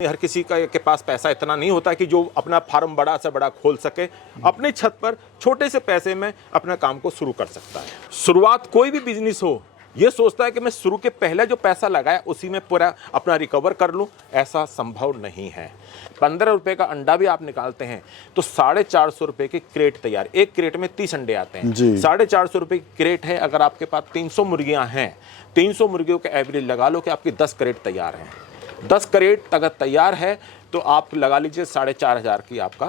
हर किसी का के पास पैसा इतना नहीं होता कि जो अपना फार्म बड़ा से बड़ा खोल सके। अपनी छत पर छोटे से पैसे में अपने काम को शुरू कर सकता है। शुरुआत कोई भी बिजनेस हो, ये सोचता है कि मैं शुरू के पहले जो पैसा लगाया उसी में पूरा अपना रिकवर कर लूं, ऐसा संभव नहीं है। 15 रुपए का अंडा भी आप निकालते हैं तो 450 रुपए की क्रेट तैयार। एक क्रेट में 30 अंडे आते हैं। 450 रुपए की क्रेट है। अगर आपके पास 300 मुर्गियां हैं, 300 मुर्गियों का एवरेज लगा लो कि आपकी 10 क्रेट तैयार हैं। 10 क्रेट अगर तैयार है तो आप लगा लीजिए 4500 की आपका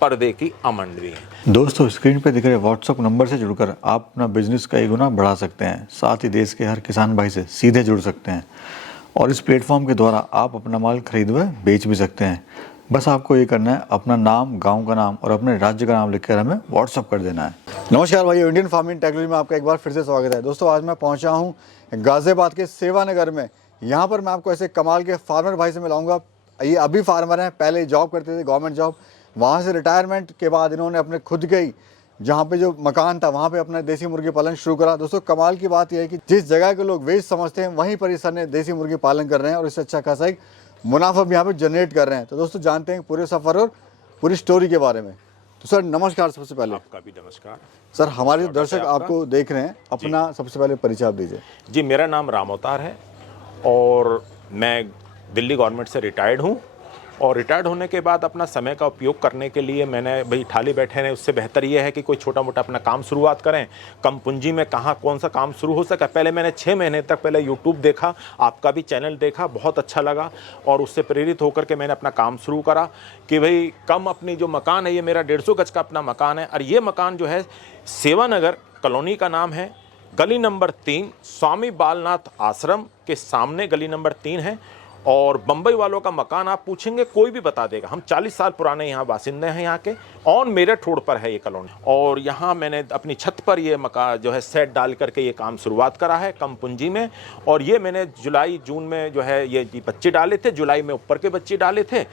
पर डे की आमदनी है। दोस्तों, स्क्रीन पे दिख रहे व्हाट्सएप नंबर से जुड़कर आप अपना बिजनेस कई गुना बढ़ा सकते हैं। साथ ही देश के हर किसान भाई से सीधे जुड़ सकते हैं और इस प्लेटफॉर्म के द्वारा आप अपना माल खरीद व बेच भी सकते हैं। बस आपको ये करना है, अपना नाम, गांव का नाम और अपने राज्य का नाम लिखकर हमें व्हाट्सअप कर देना है। नमस्कार भाई, इंडियन फार्मिंग टेक्नोलॉजी में आपका एक बार फिर से स्वागत है। दोस्तों, आज मैं पहुंचा हूं गाजियाबाद के सेवानगर में। यहाँ पर मैं आपको ऐसे कमाल के फार्मर भाई से मिलाऊंगा। ये अभी फार्मर हैं, पहले जॉब करते थे, गवर्नमेंट जॉब। वहाँ से रिटायरमेंट के बाद इन्होंने अपने खुद के ही जहाँ पे जो मकान था वहाँ पे अपना देसी मुर्गी पालन शुरू करा। दोस्तों, कमाल की बात यह है कि जिस जगह के लोग वेस्ट समझते हैं वहीं पर इस सर ने देसी मुर्गी पालन कर रहे हैं और इससे अच्छा खासा एक मुनाफा भी यहाँ पे जनरेट कर रहे हैं। तो दोस्तों, जानते हैं पूरे सफ़र और पूरी स्टोरी के बारे में। तो सर नमस्कार। सबसे पहले आपका भी नमस्कार। सर, हमारे जो दर्शक आपको देख रहे हैं, अपना सबसे पहले परिचय आप दीजिए। जी, मेरा नाम राम अवतार है और मैं दिल्ली गवर्नमेंट से रिटायर्ड हूँ। और रिटायर्ड होने के बाद अपना समय का उपयोग करने के लिए मैंने भाई थाली बैठे हैं, उससे बेहतर ये है कि कोई छोटा मोटा अपना काम शुरुआत करें। कम पूंजी में कहाँ कौन सा काम शुरू हो सका। पहले मैंने 6 महीने तक पहले यूट्यूब देखा, आपका भी चैनल देखा, बहुत अच्छा लगा और उससे प्रेरित होकर के मैंने अपना काम शुरू करा कि भाई कम अपनी जो मकान है, ये मेरा 150 गज का अपना मकान है और ये मकान जो है सेवानगर कॉलोनी का नाम है, गली नंबर 3, स्वामी बालनाथ आश्रम के सामने गली नंबर 3 है। और बम्बई वालों का मकान आप पूछेंगे कोई भी बता देगा। हम 40 साल पुराने यहाँ बासिंदे हैं यहाँ के। ऑन मेरठ रोड पर है ये कॉलोनी और यहाँ मैंने अपनी छत पर ये मकान जो है सेट डाल करके ये काम शुरुआत करा है कम पूंजी में। और ये मैंने जुलाई जून में जो है ये बच्चे डाले थे, जुलाई में ऊपर के बच्चे डाले थे।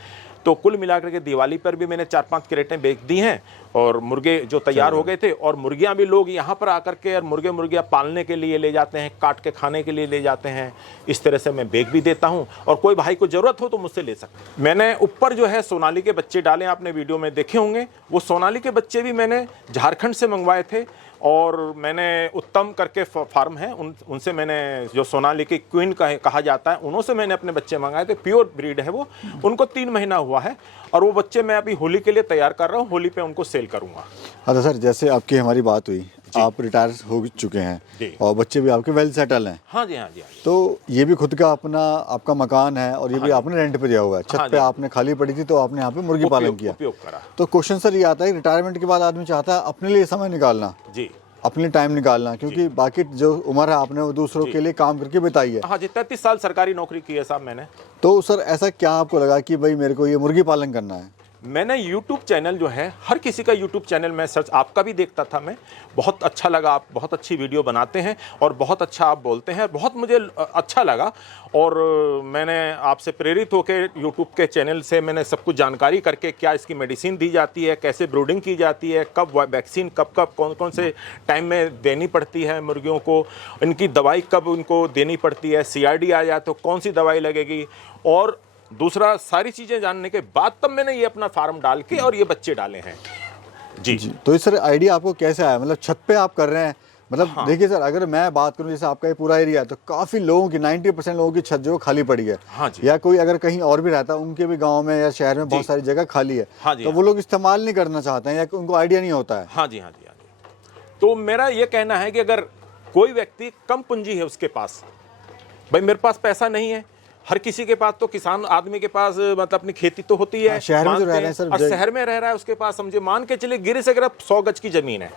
तो कुल मिलाकर के दिवाली पर भी मैंने 4-5 क्रेटें बेच दी हैं और मुर्गे जो तैयार हो गए थे। और मुर्गियां भी लोग यहाँ पर आकर के और मुर्गियां पालने के लिए ले जाते हैं, काट के खाने के लिए ले जाते हैं। इस तरह से मैं बेच भी देता हूँ और कोई भाई को ज़रूरत हो तो मुझसे ले सकते। मैंने ऊपर जो है सोनाली के बच्चे डाले, आपने वीडियो में देखे होंगे। वो सोनाली के बच्चे भी मैंने झारखंड से मंगवाए थे और मैंने उत्तम करके फार्म है उनसे मैंने जो सोनाली की क्वीन कहा जाता है, उन्होंने से मैंने अपने बच्चे मंगाए थे। प्योर ब्रीड है वो। उनको 3 महीना हुआ है और वो बच्चे मैं अभी होली के लिए तैयार कर रहा हूँ, होली पे उनको सेल करूँगा। हाँ सर, जैसे आपकी हमारी बात हुई, आप रिटायर हो चुके हैं और बच्चे भी आपके वेल सेटल हैं। हाँ जी, हाँ जी, हाँ जी। तो ये भी खुद का अपना आपका मकान है और ये भी आपने रेंट पे दिया हुआ है। छत पे आपने खाली पड़ी थी तो आपने यहाँ पे मुर्गी पालन किया, उपयोग करा। तो क्वेश्चन सर ये आता है, रिटायरमेंट के बाद आदमी चाहता है अपने लिए समय निकालना, जी, अपने टाइम निकालना, क्योंकि बाकी जो उम्र है आपने वो दूसरों के लिए काम करके बिताई है। हाँ जी, 33 साल सरकारी नौकरी की है साहब मैंने। तो सर ऐसा क्या आपको लगा कि भाई मेरे को ये मुर्गी पालन करना है? मैंने YouTube चैनल जो है, हर किसी का YouTube चैनल मैं सर्च, आपका भी देखता था मैं, बहुत अच्छा लगा। आप बहुत अच्छी वीडियो बनाते हैं और बहुत अच्छा आप बोलते हैं, बहुत मुझे अच्छा लगा। और मैंने आपसे प्रेरित होकर YouTube के चैनल से मैंने सब कुछ जानकारी करके, क्या इसकी मेडिसिन दी जाती है, कैसे ब्रूडिंग की जाती है, कब वैक्सीन कब कौन कौन से टाइम में देनी पड़ती है मुर्गियों को, इनकी दवाई कब उनको देनी पड़ती है, CRD आ जाए तो कौन सी दवाई लगेगी, और दूसरा सारी चीज़ें जानने के बाद तब मैंने ये अपना फार्म डाल के और ये बच्चे डाले हैं। जी। तो इस सर आइडिया आपको कैसे आया? मतलब छत पे आप कर रहे हैं, मतलब हाँ। देखिए सर, अगर मैं बात करूं जैसे आपका ये पूरा एरिया है तो काफ़ी लोगों की 90% लोगों की छत जो खाली पड़ी है। हाँ जी। या कोई अगर कहीं और भी रहता है, उनके भी गाँव में या शहर में बहुत सारी जगह खाली है। हाँ जी, तो वो लोग इस्तेमाल नहीं करना चाहते हैं या उनको आइडिया नहीं होता है। हाँ जी, हाँ जी, हाँ जी। तो मेरा ये कहना है कि अगर कोई व्यक्ति कम पूंजी है उसके पास, भाई मेरे पास पैसा नहीं है, हर किसी के पास तो किसान आदमी के पास मतलब अपनी खेती तो होती है। शहर में जो रह रहे हैं सर, और शहर में रह रहा है, उसके पास समझे मान के चलिए गिरे से अगर 100 गज की जमीन है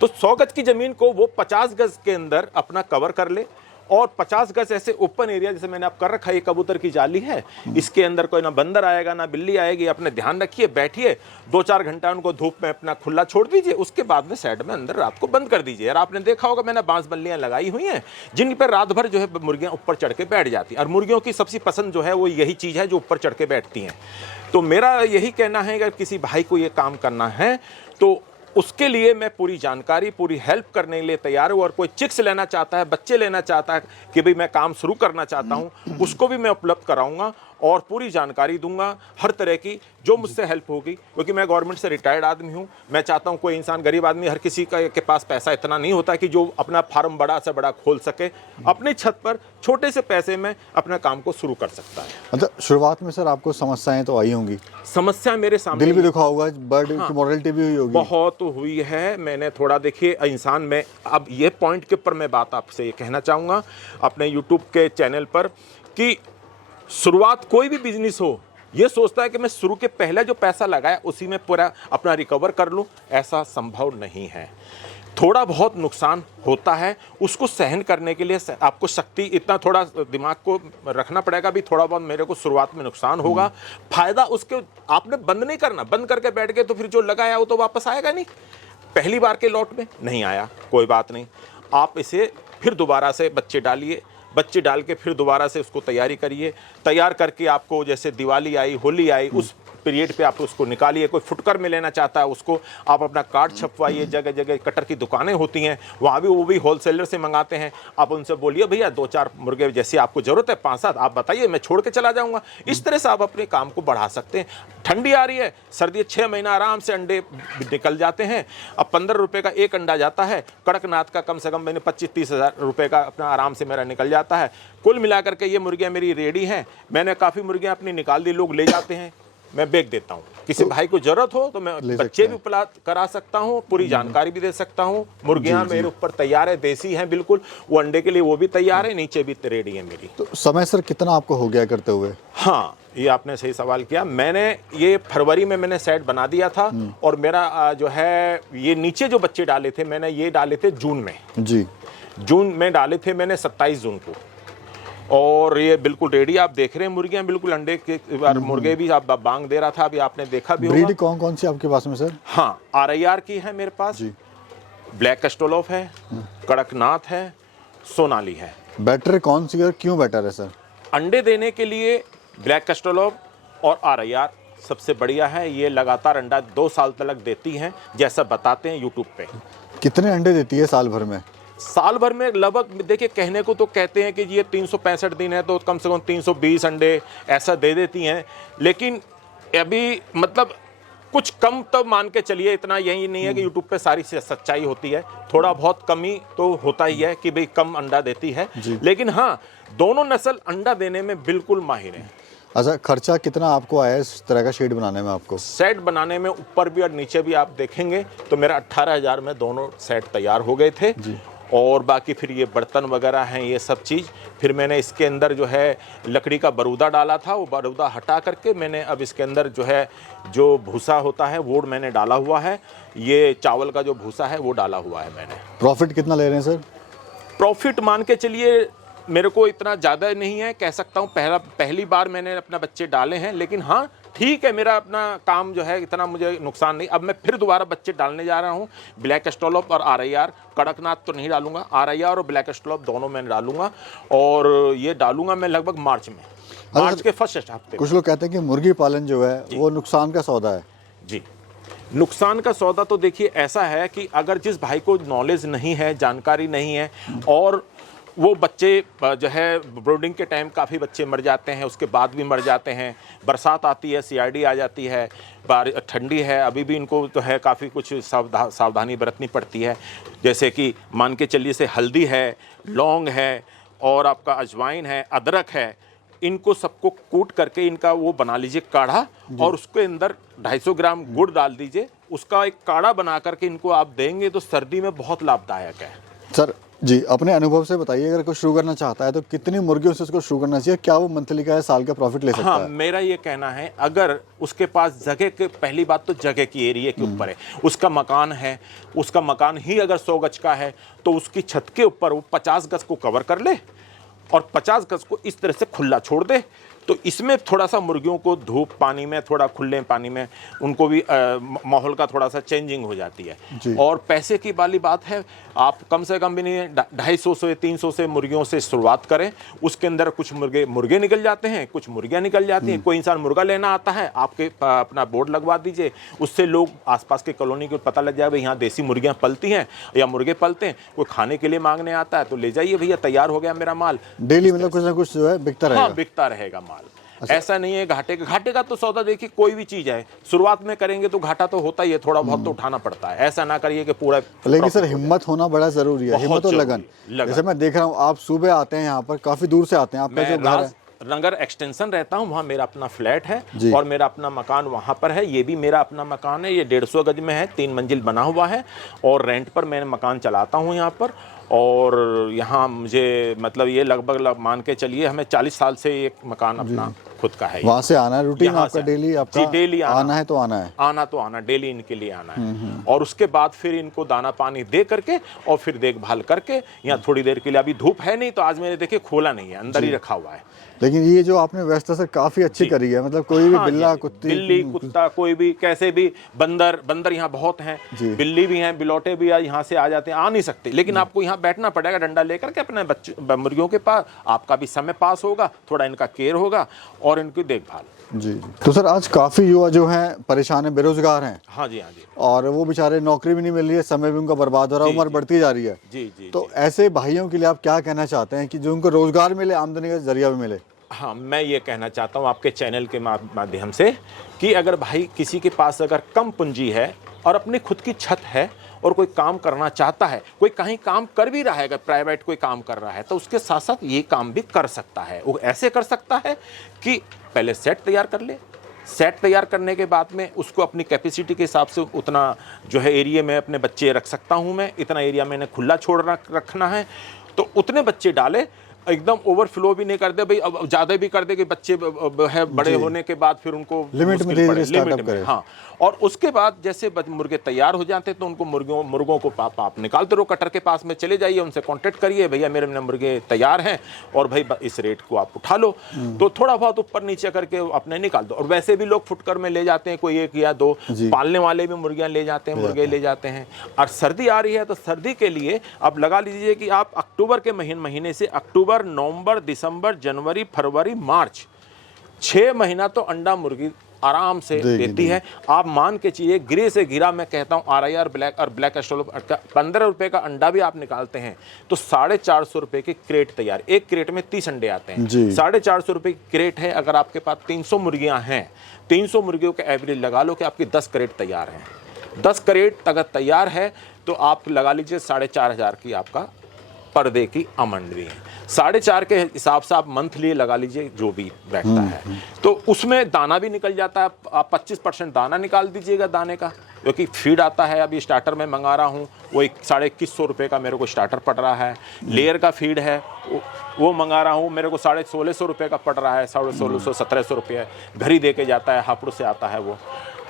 तो 100 गज की जमीन को वो 50 गज के अंदर अपना कवर कर ले और 50 गज ऐसे ओपन एरिया जैसे मैंने आप कर रखा है, ये कबूतर की जाली है, इसके अंदर कोई ना बंदर आएगा ना बिल्ली आएगी। अपने ध्यान रखिए, बैठिए, 2-4 घंटा उनको धूप में अपना खुला छोड़ दीजिए, उसके बाद में साइड में अंदर रात को बंद कर दीजिए। यार आपने देखा होगा मैंने बांस बल्लियां लगाई हुई हैं जिन पर रात भर जो है मुर्गियां ऊपर चढ़ के बैठ जाती हैं और मुर्गियों की सबसे पसंद जो है वो यही चीज़ है जो ऊपर चढ़ के बैठती हैं। तो मेरा यही कहना है, अगर किसी भाई को ये काम करना है तो उसके लिए मैं पूरी जानकारी, पूरी हेल्प करने के लिए तैयार हूँ। और कोई चिक्स लेना चाहता है, बच्चे लेना चाहता है कि भाई मैं काम शुरू करना चाहता हूँ, उसको भी मैं उपलब्ध कराऊंगा। और पूरी जानकारी दूंगा हर तरह की जो मुझसे हेल्प होगी, क्योंकि मैं गवर्नमेंट से रिटायर्ड आदमी हूं। मैं चाहता हूं कोई इंसान, गरीब आदमी, हर किसी के पास पैसा इतना नहीं होता कि जो अपना फार्म बड़ा से बड़ा खोल सके। अपनी छत पर छोटे से पैसे में अपने काम को शुरू कर सकता है। मतलब शुरुआत में सर आपको समस्याएं तो आई होंगी, समस्या मेरे सामने दिल भी दुखा होगा, बर्ड की मॉर्टलिटी भी हुई होगी। बहुत हुई है। मैंने थोड़ा, देखिए इंसान में, अब ये पॉइंट के ऊपर मैं बात आपसे ये कहना चाहूँगा अपने यूट्यूब के चैनल पर कि शुरुआत कोई भी बिजनेस हो, ये सोचता है कि मैं शुरू के पहले जो पैसा लगाया उसी में पूरा अपना रिकवर कर लूँ, ऐसा संभव नहीं है। थोड़ा बहुत नुकसान होता है, उसको सहन करने के लिए आपको शक्ति, इतना थोड़ा दिमाग को रखना पड़ेगा भी, थोड़ा बहुत मेरे को शुरुआत में नुकसान होगा, फायदा उसके आपने बंद नहीं करना। बंद करके बैठ गए तो फिर जो लगाया वो तो वापस आएगा नहीं। पहली बार के लॉट में नहीं आया, कोई बात नहीं, आप इसे फिर दोबारा से बच्चे डालिए, बच्चे डाल के फिर दोबारा से उसको तैयारी करिए। तैयार करके आपको जैसे दिवाली आई, होली आई, उस पीरियड पे आप उसको निकालिए। कोई फुटकर में लेना चाहता है उसको आप अपना कार्ड छपवाइए। जगह जगह कटर की दुकानें होती हैं, वहाँ भी वो भी होलसेलर से मंगाते हैं। आप उनसे बोलिए भैया 2-4 मुर्गे जैसे आपको ज़रूरत है, 5-7 आप बताइए, मैं छोड़ के चला जाऊँगा। इस तरह से आप अपने काम को बढ़ा सकते हैं। ठंडी आ रही है, सर्दी 6 महीना आराम से अंडे निकल जाते हैं। अब 15 रुपये का एक अंडा जाता है। कड़कनाथ का कम से कम मैंने 25-30 हज़ार रुपये का अपना आराम से मेरा निकल जाता है। कुल मिलाकर के ये मुर्गियाँ मेरी रेडी हैं। मैंने काफ़ी मुर्गियाँ अपनी निकाल दी, लोग ले जाते हैं, मैं बेच देता हूँ। किसी भाई को जरूरत हो तो मैं बच्चे भी उपलब्ध करा सकता हूँ, पूरी जानकारी भी दे सकता हूँ। मुर्गियाँ मेरे ऊपर तैयार है, देसी हैं बिल्कुल, वो अंडे के लिए वो भी तैयार है, नीचे भी रेडी है मेरी। तो समय सर कितना आपको हो गया करते हुए? हाँ, ये आपने सही सवाल किया। मैंने ये फरवरी में मैंने सेट बना दिया था, और मेरा जो है ये नीचे जो बच्चे डाले थे मैंने ये डाले थे जून में। जी, जून में डाले थे मैंने 27 जून को, और ये बिल्कुल रेडी आप देख रहे हैं मुर्गियां, बिल्कुल अंडे के मुर्गे भी आप बांग दे रहा था, अभी आपने देखा भी होगा। ब्रीड कौन कौन सी आपके पास में सर? हाँ, RIR की है मेरे पास जी, ब्लैक कैस्टोलोफ है, कड़कनाथ है, सोनाली है। बेटर कौन सी और क्यों बेटर है सर? अंडे देने के लिए ब्लैक कैस्टोलोफ और RIR सबसे बढ़िया है। ये लगातार अंडा 2 साल तक देती हैं, जैसा बताते हैं यूट्यूब पे। कितने अंडे देती है साल भर में? साल भर में लगभग, देखिए कहने को तो कहते हैं कि ये 365 दिन है तो कम से कम 320 अंडे ऐसा दे देती हैं, लेकिन अभी मतलब कुछ कम तो मान के चलिए। इतना यही नहीं है कि यूट्यूब पे सारी सच्चाई होती है, थोड़ा बहुत कमी तो होता ही है कि भाई कम अंडा देती है, लेकिन हाँ दोनों नस्ल अंडा देने में बिल्कुल माहिर है। अच्छा, खर्चा कितना आपको आया इस तरह का शेड बनाने में? आपको सेट बनाने में ऊपर भी और नीचे भी आप देखेंगे तो मेरा 18,000 में दोनों सेट तैयार हो गए थे। और बाकी फिर ये बर्तन वगैरह हैं, ये सब चीज़। फिर मैंने इसके अंदर जो है लकड़ी का बरूदा डाला था, वो बरूदा हटा करके मैंने अब इसके अंदर जो है जो भूसा होता है वो मैंने डाला हुआ है। ये चावल का जो भूसा है वो डाला हुआ है मैंने। प्रॉफिट कितना ले रहे हैं सर? प्रॉफिट मान के चलिए मेरे को इतना ज़्यादा नहीं है, कह सकता हूँ पहली बार मैंने अपना बच्चे डाले हैं, लेकिन हाँ ठीक है, मेरा अपना काम जो है इतना मुझे नुकसान नहीं। अब मैं फिर दोबारा बच्चे डालने जा रहा हूँ, ब्लैक कैस्टोलोफ और RIR। कड़कनाथ तो नहीं डालूंगा, RIR और ब्लैक कैस्टोलोफ दोनों मैं डालूंगा, और ये डालूंगा मैं लगभग मार्च में, मार्च के फर्स्ट हफ्ते। कुछ लोग कहते हैं कि मुर्गी पालन जो है वो नुकसान का सौदा है। जी, नुकसान का सौदा तो देखिए ऐसा है कि अगर जिस भाई को नॉलेज नहीं है, जानकारी नहीं है, और वो बच्चे जो है ब्रीडिंग के टाइम काफ़ी बच्चे मर जाते हैं, उसके बाद भी मर जाते हैं। बरसात आती है, CRD आ जाती है, ठंडी है, अभी भी इनको जो है काफ़ी कुछ सावधानी बरतनी पड़ती है। जैसे कि मान के चलिए से हल्दी है, लौंग है, और आपका अजवाइन है, अदरक है, इनको सबको कूट करके इनका वो बना लीजिए काढ़ा, और उसके अंदर 250 ग्राम गुड़ डाल दीजिए। उसका एक काढ़ा बना करके इनको आप देंगे तो सर्दी में बहुत लाभदायक है। सर जी, अपने अनुभव से बताइए, अगर कोई शुरू करना चाहता है तो कितनी मुर्गियों से उसको शुरू करना चाहिए? क्या वो मंथली का या साल का प्रॉफिट ले सकता है? मेरा ये कहना है, अगर उसके पास जगह के, पहली बात तो जगह की एरिया के ऊपर है, उसका मकान है, उसका मकान ही अगर 100 गज का है तो उसकी छत के ऊपर वो 50 गज को कवर कर ले और 50 गज को इस तरह से खुला छोड़ दे। तो इसमें थोड़ा सा मुर्गियों को धूप पानी में, थोड़ा खुले पानी में उनको भी माहौल का थोड़ा सा चेंजिंग हो जाती है। और पैसे की वाली बात है, आप कम से कम भी नहीं 250 से 300 से मुर्गियों से शुरुआत करें। उसके अंदर कुछ मुर्गे निकल जाते हैं, कुछ मुर्गियां निकल जाती हैं। कोई इंसान मुर्गा लेना आता है, आपके अपना बोर्ड लगवा दीजिए, उससे लोग आसपास के कॉलोनी को पता लग जाए भाई यहाँ देसी मुर्गियाँ पलती हैं या मुर्गे पलते हैं। कोई खाने के लिए मांगने आता है तो ले जाइए भैया, तैयार हो गया मेरा माल। डेली मतलब कुछ ना कुछ जो है बिकता रहेगा। हाँ, बिकता रहेगा माल। ऐसा नहीं है घाटे का तो सौदा देखिए, कोई भी चीज है शुरुआत में करेंगे तो घाटा तो होता ही है, थोड़ा बहुत तो उठाना पड़ता है, ऐसा ना करिए कि पूरा। लेकिन सर हिम्मत होना बड़ा जरूरी है, हिम्मत और लगन। जैसे मैं देख रहा हूँ आप सुबह आते हैं यहाँ पर, काफी दूर से आते हैं, आपका जो घर है नगर एक्सटेंशन रहता हूँ, वहाँ मेरा अपना फ्लैट है और मेरा अपना मकान वहाँ पर है। ये भी मेरा अपना मकान है, ये 150 गज में है, 3 मंजिल बना हुआ है और रेंट पर मैं मकान चलाता हूँ यहाँ पर। और यहाँ मुझे मतलब ये लगभग मान के चलिए हमें 40 साल से एक मकान अपना खुद का है। वहाँ से आना है रूटीन आपका डेली? आपका डेली आना है तो आना है, आना तो आना, डेली इनके लिए आना है। और उसके बाद फिर इनको दाना पानी दे करके और फिर देखभाल करके यहाँ थोड़ी देर के लिए, अभी धूप है नहीं तो आज मैंने देखे खोला नहीं है, अंदर ही रखा हुआ है। लेकिन ये जो आपने व्यवस्था सर काफी अच्छी करी है, मतलब कोई भी बिल्ला कुत्ती, बिल्ली कुत्ता कोई भी कैसे भी, बंदर यहाँ बहुत हैं, बिल्ली भी हैं, बिलौटे भी यहाँ से आ जाते हैं, आ नहीं सकते, लेकिन आपको यहाँ बैठना पड़ेगा डंडा लेकर के अपने बच्चे मुर्गियों के पास, आपका भी समय पास होगा, थोड़ा इनका केयर होगा और इनकी देखभाल। जी तो सर आज काफी युवा जो हैं परेशान है, बेरोजगार हैं। हाँ जी, हाँ जी। और वो बेचारे नौकरी भी नहीं मिल रही है, समय भी उनका बर्बाद हो रहा है, उम्र बढ़ती जा रही है। जी। तो ऐसे भाइयों के लिए आप क्या कहना चाहते हैं कि जो उनको रोजगार मिले, आमदनी का जरिया भी मिले? हाँ, मैं ये कहना चाहता हूँ आपके चैनल के माध्यम से कि अगर भाई किसी के पास अगर कम पूंजी है और अपनी खुद की छत है और कोई काम करना चाहता है, कोई कहीं काम कर भी रहा है, अगर प्राइवेट कोई काम कर रहा है तो उसके साथ साथ ये काम भी कर सकता है। वो ऐसे कर सकता है कि पहले सेट तैयार कर ले, सेट तैयार करने के बाद में उसको अपनी कैपेसिटी के हिसाब से उतना जो है एरिया में अपने बच्चे रख सकता हूँ मैं, इतना एरिया मैंने खुला छोड़ रखना है, तो उतने बच्चे डाले, एकदम ओवरफ्लो भी नहीं कर दे भाई, अब ज्यादा भी कर दे कि बच्चे है बड़े होने के बाद फिर उनको लिमिट में। हाँ, और उसके बाद जैसे मुर्गे तैयार हो जाते तो उनको मुर्गों को आप निकालते रहो, कटर के पास में चले जाइए, उनसे कांटेक्ट करिए, भैया मेरे मुर्गे तैयार हैं और भाई इस रेट को आप उठा लो, तो थोड़ा बहुत ऊपर नीचे करके अपने निकाल दो। और वैसे भी लोग फुटकर में ले जाते हैं, कोई 1 या 2 पालने वाले भी मुर्गियां ले जाते हैं, मुर्गे ले जाते हैं। और सर्दी आ रही है तो सर्दी के लिए आप लगा लीजिए कि आप अक्टूबर के महीने से अक्टूबर, नवंबर, दिसंबर, जनवरी, फरवरी, मार्च 6 महीना तो अंडा मुर्गी आराम से देती है। आप मान के चाहिए गिरे से गिरा, मैं कहता हूँ RIR ब्लैक और ब्लैक एस्ट्रोलोप 15 रुपए का अंडा भी आप निकालते हैं तो 450 रुपए की क्रेट तैयार, एक क्रेट में 30 अंडे आते हैं, 450 रुपए की क्रेट है। अगर आपके पास 300 मुर्गियां हैं, 300 मुर्गियों का एवरेज लगा लो कि आपकी 10 क्रेट तैयार हैं। 10 क्रेट अगर तैयार है तो आप लगा लीजिए 4,500 की आपका पर डे की आमदनी है। 4.5 के हिसाब से आप मंथली लगा लीजिए जो भी बैठता है, तो उसमें दाना भी निकल जाता है। आप 25% दाना निकाल दीजिएगा दाने का, क्योंकि फीड आता है। अभी स्टार्टर में मंगा रहा हूँ, वो 2150 रुपये का मेरे को स्टार्टर पड़ रहा है। लेयर का फीड है वो मंगा रहा हूँ, मेरे को 1650 रुपये का पड़ रहा है, 1650 1700 रुपये घर ही दे के जाता है, हापुड़ से आता है वो।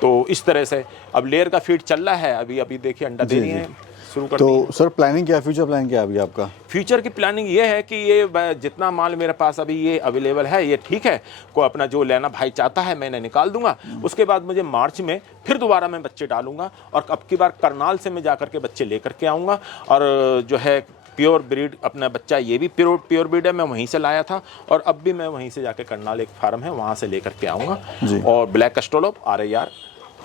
तो इस तरह से अब लेयर का फीड चल रहा है, अभी देखिए अंडा दे रही है शुरू कर। तो सर प्लानिंग क्या, फ्यूचर प्लान क्या है अभी आपका? फ्यूचर की प्लानिंग ये है कि ये जितना माल मेरे पास अभी ये अवेलेबल है ये ठीक है, को अपना जो लेना भाई चाहता है मैंने निकाल दूंगा। उसके बाद मुझे मार्च में फिर दोबारा मैं बच्चे डालूंगा और अब की बार करनाल से मैं जाकर के बच्चे लेकर के आऊँगा। और जो है प्योर ब्रीड अपना बच्चा, ये भी प्योर ब्रीड है, मैं वहीं से लाया था और अब भी मैं वहीं से जाके करनाल एक फार्म है वहाँ से लेकर के आऊँगा और ब्लैक एस्ट्रोलोप RIR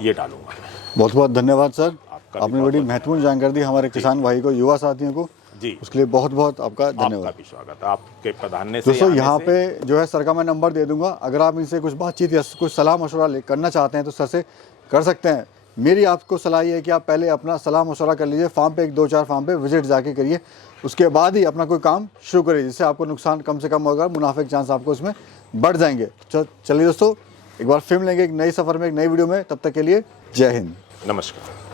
ये डालूंगा। बहुत बहुत धन्यवाद सर, आपने बड़ी महत्वपूर्ण जानकारी दी हमारे किसान भाई को, युवा साथियों को जी, उसके लिए बहुत बहुत आपका धन्यवाद। आपका भी स्वागत है, आपके प्रधान से। दोस्तों यहाँ पे जो है सर का मैं नंबर दे दूंगा, अगर आप इनसे कुछ बातचीत या कुछ सलाह मशवरा करना चाहते हैं तो सर से कर सकते हैं। मेरी आपको सलाह ये है कि आप पहले अपना सलाह मशवरा कर लीजिए, फार्म पे 1-2-4 फार्म पे विजिट जाके करिए, उसके बाद ही अपना कोई काम शुरू करिए, जिससे आपको नुकसान कम से कम होगा, मुनाफे के चांस आपको उसमें बढ़ जाएंगे। चलिए दोस्तों, एक बार फिर मिलेंगे एक नई सफ़र में, एक नई वीडियो में, तब तक के लिए जय हिंद, नमस्कार।